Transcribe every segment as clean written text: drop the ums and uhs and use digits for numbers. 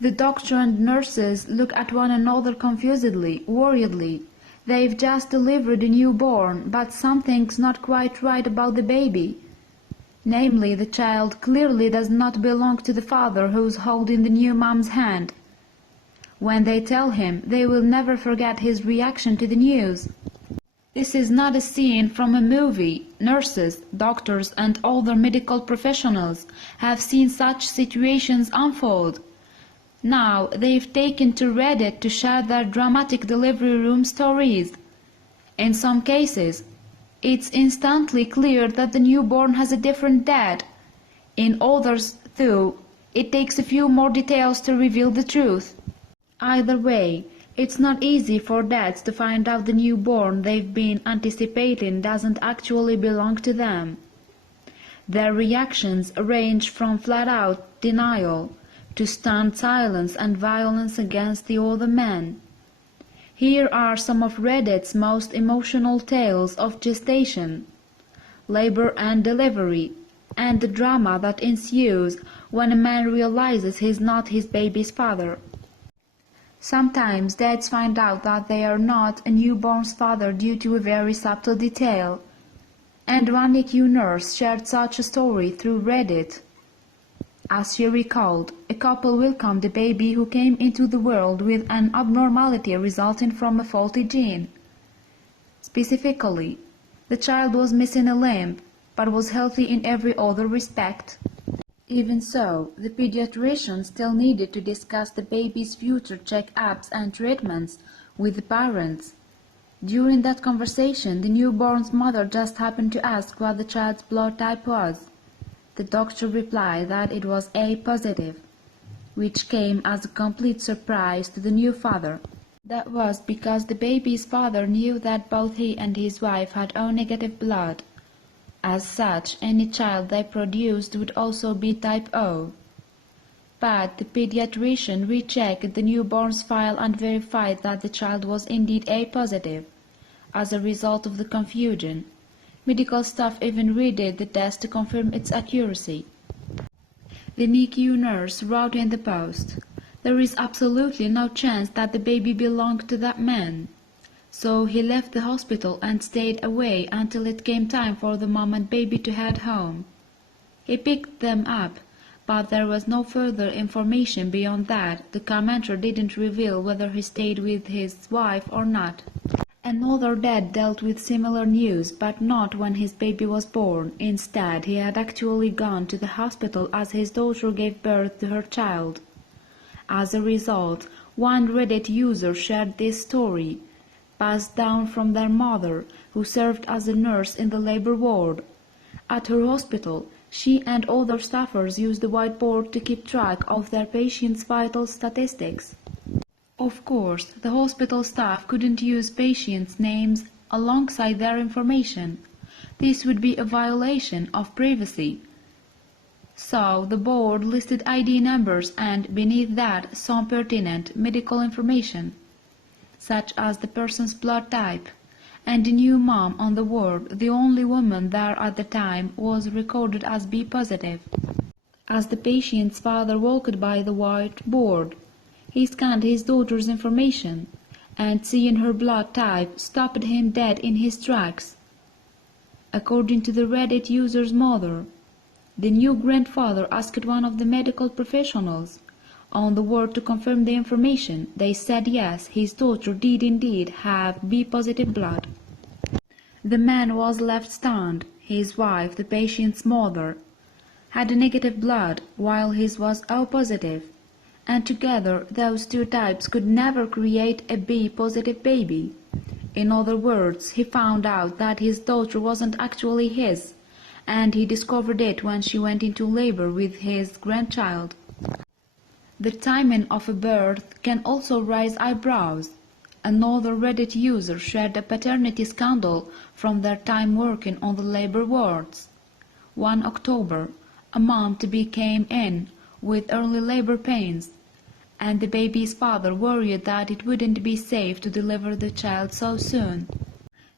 The doctor and nurses look at one another confusedly, worriedly. They've just delivered a newborn, but something's not quite right about the baby. Namely, the child clearly does not belong to the father who's holding the new mom's hand. When they tell him, they will never forget his reaction to the news. This is not a scene from a movie. Nurses, doctors, and other medical professionals have seen such situations unfold. Now they've taken to Reddit to share their dramatic delivery room stories. In some cases, it's instantly clear that the newborn has a different dad. In others, though, it takes a few more details to reveal the truth. Either way, it's not easy for dads to find out the newborn they've been anticipating doesn't actually belong to them. Their reactions range from flat-out denial to stunned silence and violence against the other man. Here are some of Reddit's most emotional tales of gestation, labor and delivery, and the drama that ensues when a man realizes he's not his baby's father. Sometimes dads find out that they are not a newborn's father due to a very subtle detail, and one NICU nurse shared such a story through Reddit. As she recalled, a couple welcomed a baby who came into the world with an abnormality resulting from a faulty gene. Specifically, the child was missing a limb, but was healthy in every other respect. Even so, the pediatrician still needed to discuss the baby's future check-ups and treatments with the parents. During that conversation, the newborn's mother just happened to ask what the child's blood type was. The doctor replied that it was A positive, which came as a complete surprise to the new father. That was because the baby's father knew that both he and his wife had O negative blood. As such, any child they produced would also be type O. But the pediatrician rechecked the newborn's file and verified that the child was indeed A positive. As a result of the confusion, medical staff even redid the test to confirm its accuracy. The NICU nurse wrote in the post, "There is absolutely no chance that the baby belonged to that man." So he left the hospital and stayed away until it came time for the mom and baby to head home. He picked them up, but there was no further information beyond that. The commenter didn't reveal whether he stayed with his wife or not. Another dad dealt with similar news, but not when his baby was born. Instead, he had actually gone to the hospital as his daughter gave birth to her child. As a result, one Reddit user shared this story, passed down from their mother, who served as a nurse in the labor ward. At her hospital, she and other staffers used the whiteboard to keep track of their patients' vital statistics. Of course, the hospital staff couldn't use patients' names alongside their information. This would be a violation of privacy. So the board listed ID numbers and beneath that some pertinent medical information, such as the person's blood type, and the new mom on the ward, the only woman there at the time, was recorded as B positive. As the patient's father walked by the whiteboard, he scanned his daughter's information, and seeing her blood type stopped him dead in his tracks. According to the Reddit user's mother, the new grandfather asked one of the medical professionals on the ward to confirm the information. They said yes, his daughter did indeed have B positive blood. The man was left stunned. His wife, the patient's mother, had negative blood, while his was O positive, and together those two types could never create a B positive baby. In other words, he found out that his daughter wasn't actually his, and he discovered it when she went into labor with his grandchild. The timing of a birth can also raise eyebrows. Another Reddit user shared a paternity scandal from their time working on the labor wards. One October, a mom-to-be came in with early labor pains, and the baby's father worried that it wouldn't be safe to deliver the child so soon.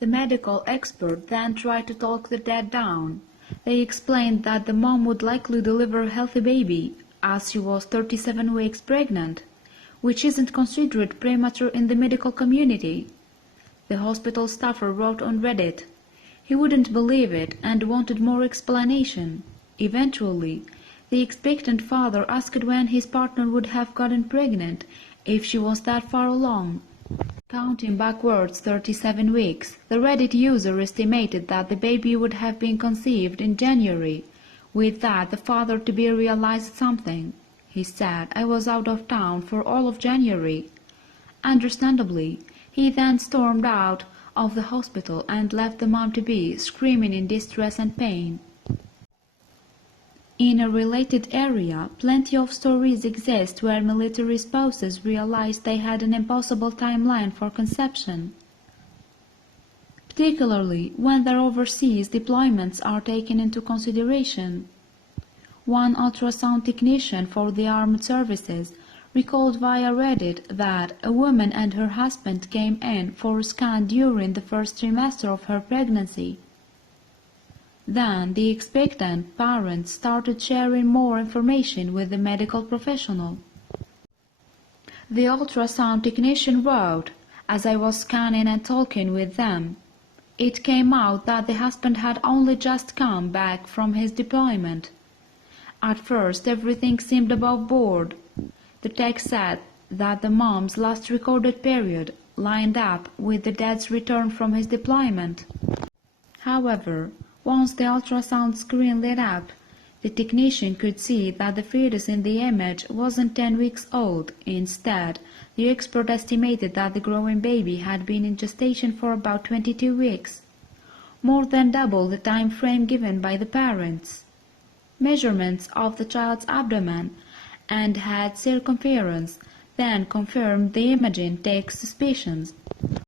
The medical expert then tried to talk the dad down. They explained that the mom would likely deliver a healthy baby, as she was 37 weeks pregnant, which isn't considered premature in the medical community. The hospital staffer wrote on Reddit. He wouldn't believe it and wanted more explanation. Eventually, the expectant father asked when his partner would have gotten pregnant if she was that far along. Counting backwards 37 weeks, the Reddit user estimated that the baby would have been conceived in January, with that the father to be realized something. He said, "I was out of town for all of January." Understandably, he then stormed out of the hospital and left the mom-to-be screaming in distress and pain. In a related area, plenty of stories exist where military spouses realized they had an impossible timeline for conception, particularly when their overseas deployments are taken into consideration. One ultrasound technician for the armed services recalled via Reddit that a woman and her husband came in for a scan during the first trimester of her pregnancy. Then the expectant parents started sharing more information with the medical professional. The ultrasound technician wrote, "As I was scanning and talking with them, it came out that the husband had only just come back from his deployment. At first everything seemed above board. The tech said that the mom's last recorded period lined up with the dad's return from his deployment. However, once the ultrasound screen lit up, the technician could see that the fetus in the image wasn't 10 weeks old. Instead, the expert estimated that the growing baby had been in gestation for about 22 weeks, more than double the time frame given by the parents. Measurements of the child's abdomen and head circumference then confirmed the imaging tech's suspicions.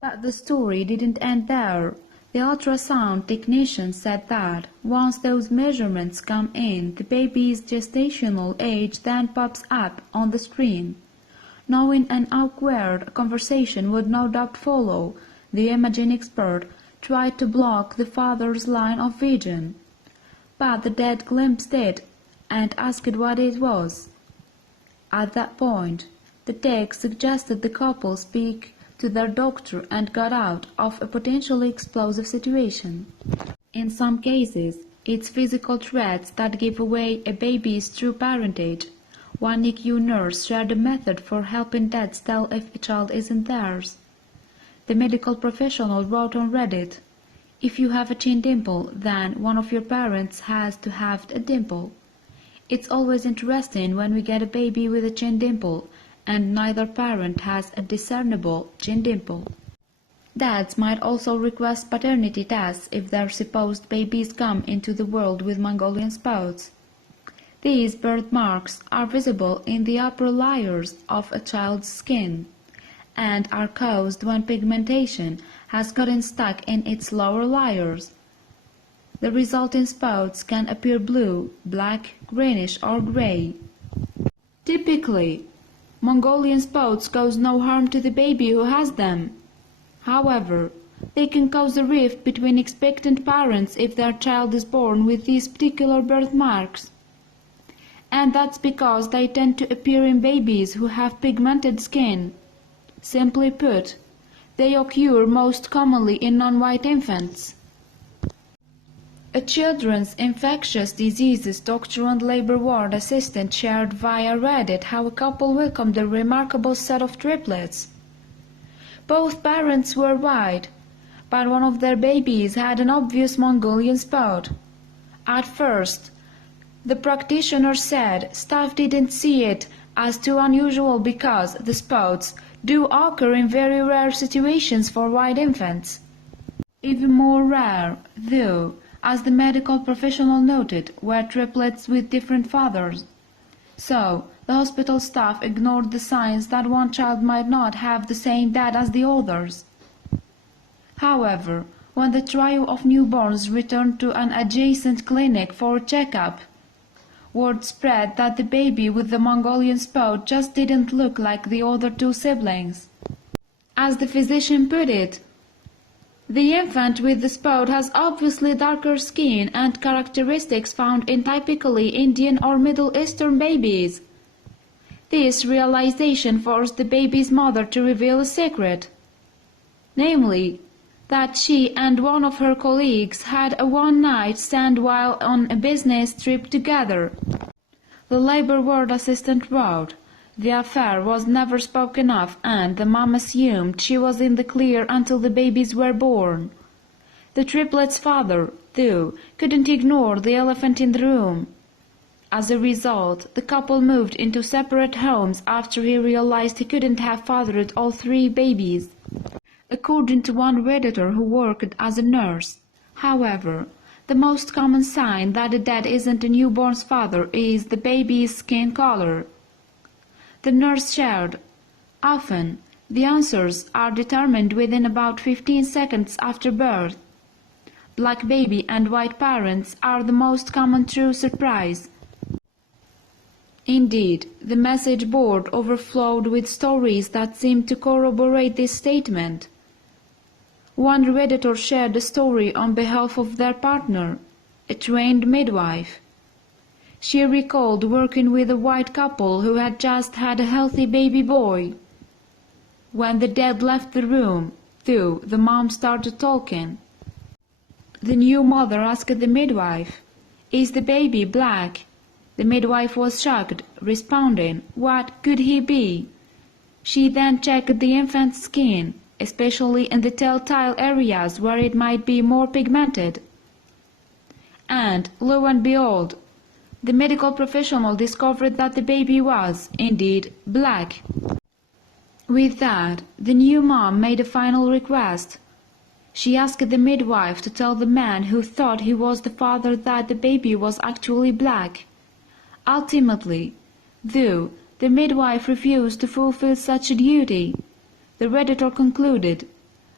But the story didn't end there. The ultrasound technician said that once those measurements come in, the baby's gestational age then pops up on the screen. Knowing an awkward conversation would no doubt follow, the imaging expert tried to block the father's line of vision. But the dad glimpsed it and asked what it was. At that point, the tech suggested the couple speak to their doctor and got out of a potentially explosive situation. In some cases, it's physical threats that give away a baby's true parentage. One NICU nurse shared a method for helping dads tell if a child isn't theirs. The medical professional wrote on Reddit, "If you have a chin dimple, then one of your parents has to have a dimple. It's always interesting when we get a baby with a chin dimple, and neither parent has a discernible chin dimple." Dads might also request paternity tests if their supposed babies come into the world with Mongolian spots. These birthmarks are visible in the upper layers of a child's skin, and are caused when pigmentation has gotten stuck in its lower layers. The resulting spots can appear blue, black, greenish, or gray. Typically, Mongolian spots cause no harm to the baby who has them. However, they can cause a rift between expectant parents if their child is born with these particular birthmarks. And that's because they tend to appear in babies who have pigmented skin. Simply put, they occur most commonly in non-white infants. A children's infectious diseases doctor and labor ward assistant shared via Reddit how a couple welcomed a remarkable set of triplets. Both parents were white, but one of their babies had an obvious Mongolian spot. At first, the practitioner said staff didn't see it as too unusual because the spots do occur in very rare situations for white infants. Even more rare, though, as the medical professional noted, were triplets with different fathers. So, the hospital staff ignored the signs that one child might not have the same dad as the others. However, when the trio of newborns returned to an adjacent clinic for a checkup, word spread that the baby with the Mongolian spot just didn't look like the other two siblings. As the physician put it, The infant with the spot has obviously darker skin and characteristics found in typically Indian or Middle Eastern babies. This realization forced the baby's mother to reveal a secret, namely, that she and one of her colleagues had a one-night stand while on a business trip together. The labor ward assistant wrote, "The affair was never spoken of and the mom assumed she was in the clear until the babies were born." The triplets' father, though, couldn't ignore the elephant in the room. As a result, the couple moved into separate homes after he realized he couldn't have fathered all three babies. According to one Redditor who worked as a nurse, however, the most common sign that a dad isn't a newborn's father is the baby's skin color. The nurse shared, "Often, the answers are determined within about 15 seconds after birth. Black baby and white parents are the most common true surprise." Indeed, the message board overflowed with stories that seemed to corroborate this statement. One Redditor shared a story on behalf of their partner, a trained midwife. She recalled working with a white couple who had just had a healthy baby boy. When the dad left the room, though, the mom started talking. The new mother asked the midwife, "Is the baby black?" The midwife was shocked, responding, "What could he be?" She then checked the infant's skin, especially in the telltale areas where it might be more pigmented. And, lo and behold, the medical professional discovered that the baby was, indeed, black. With that, the new mom made a final request. She asked the midwife to tell the man who thought he was the father that the baby was actually black. Ultimately, though, the midwife refused to fulfill such a duty. The Redditor concluded,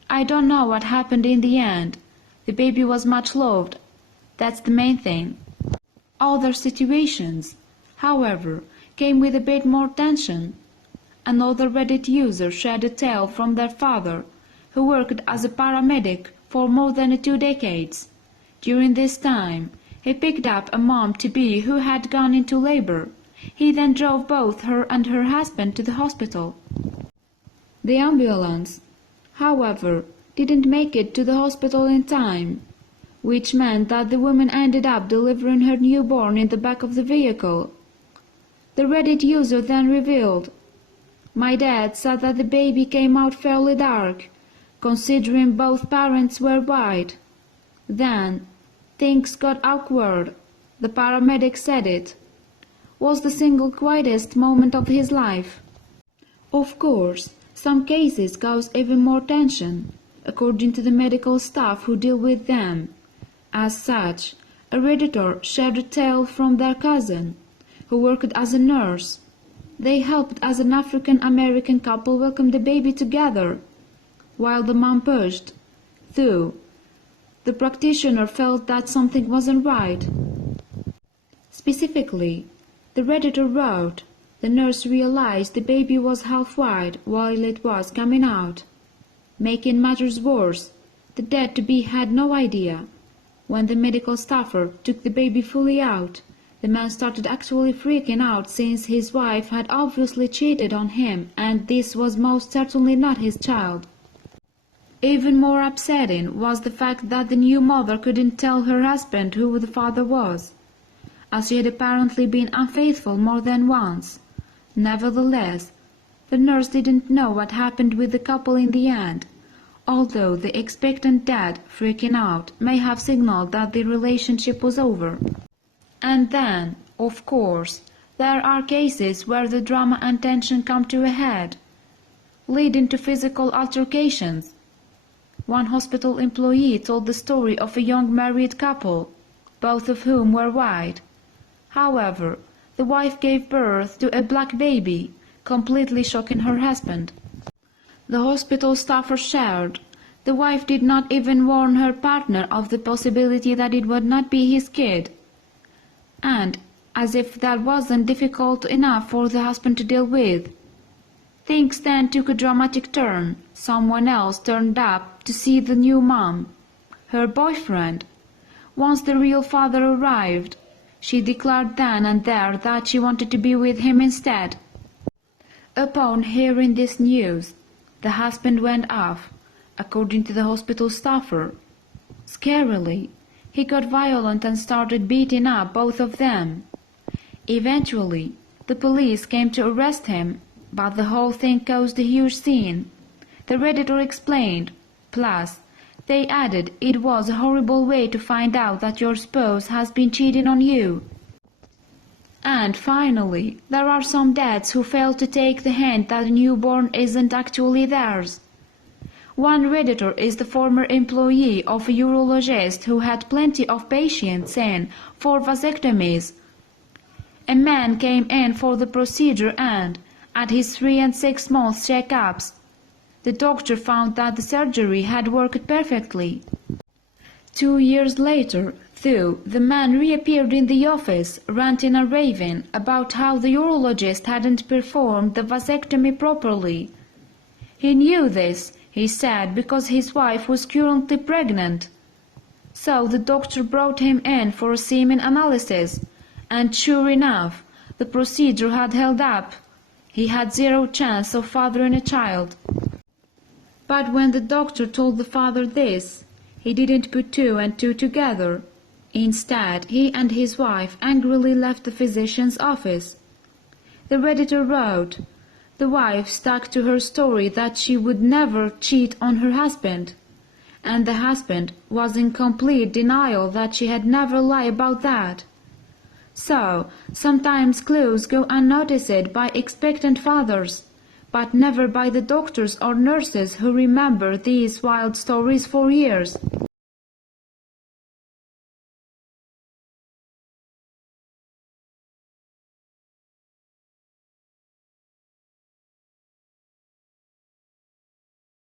"I don't know what happened in the end. The baby was much loved. That's the main thing." Other situations, however, came with a bit more tension. Another Reddit user shared a tale from their father, who worked as a paramedic for more than 2 decades. During this time, he picked up a mom-to-be who had gone into labor. He then drove both her and her husband to the hospital. The ambulance, however, didn't make it to the hospital in time, which meant that the woman ended up delivering her newborn in the back of the vehicle. The Reddit user then revealed, "My dad said that the baby came out fairly dark, considering both parents were white. Then, things got awkward. The paramedic said it was the single quietest moment of his life." Of course, some cases cause even more tension, according to the medical staff who deal with them. As such, a Redditor shared a tale from their cousin, who worked as a nurse. They helped as an African-American couple welcome the baby together, while the mom pushed. Though, the practitioner felt that something wasn't right. Specifically, the Redditor wrote, "The nurse realized the baby was half white while it was coming out. Making matters worse, the dad-to-be had no idea. When the medical staffer took the baby fully out, the man started actually freaking out since his wife had obviously cheated on him and this was most certainly not his child." Even more upsetting was the fact that the new mother couldn't tell her husband who the father was, as she had apparently been unfaithful more than once. Nevertheless, the nurse didn't know what happened with the couple in the end, although the expectant dad, freaking out, may have signaled that the relationship was over. And then, of course, there are cases where the drama and tension come to a head, leading to physical altercations. One hospital employee told the story of a young married couple, both of whom were white. However, the wife gave birth to a black baby, completely shocking her husband. The hospital staffer shared, "The wife did not even warn her partner of the possibility that it would not be his kid." And, as if that wasn't difficult enough for the husband to deal with, Things then took a dramatic turn. Someone else turned up to see the new mom, her boyfriend. Once the real father arrived, she declared then and there that she wanted to be with him instead. Upon hearing this news, the husband went off, according to the hospital staffer. Scarily, he got violent and started beating up both of them. Eventually, the police came to arrest him, but the whole thing caused a huge scene. The Redditor explained, plus, they added it was a horrible way to find out that your spouse has been cheating on you. And finally, there are some dads who fail to take the hint that a newborn isn't actually theirs. One Redditor is the former employee of a urologist who had plenty of patients in for vasectomies. A man came in for the procedure and, at his 3 and 6 month checkups, the doctor found that the surgery had worked perfectly. 2 years later, though, the man reappeared in the office, ranting and raving about how the urologist hadn't performed the vasectomy properly. He knew this, he said, because his wife was currently pregnant. So the doctor brought him in for a semen analysis, and sure enough, the procedure had held up. He had zero chance of fathering a child. But when the doctor told the father this, he didn't put 2 and 2 together. Instead, he and his wife angrily left the physician's office. The Redditor wrote, the wife stuck to her story that she would never cheat on her husband, and the husband was in complete denial that she had never lied about that. So, sometimes clues go unnoticed by expectant fathers, but never by the doctors or nurses who remember these wild stories for years.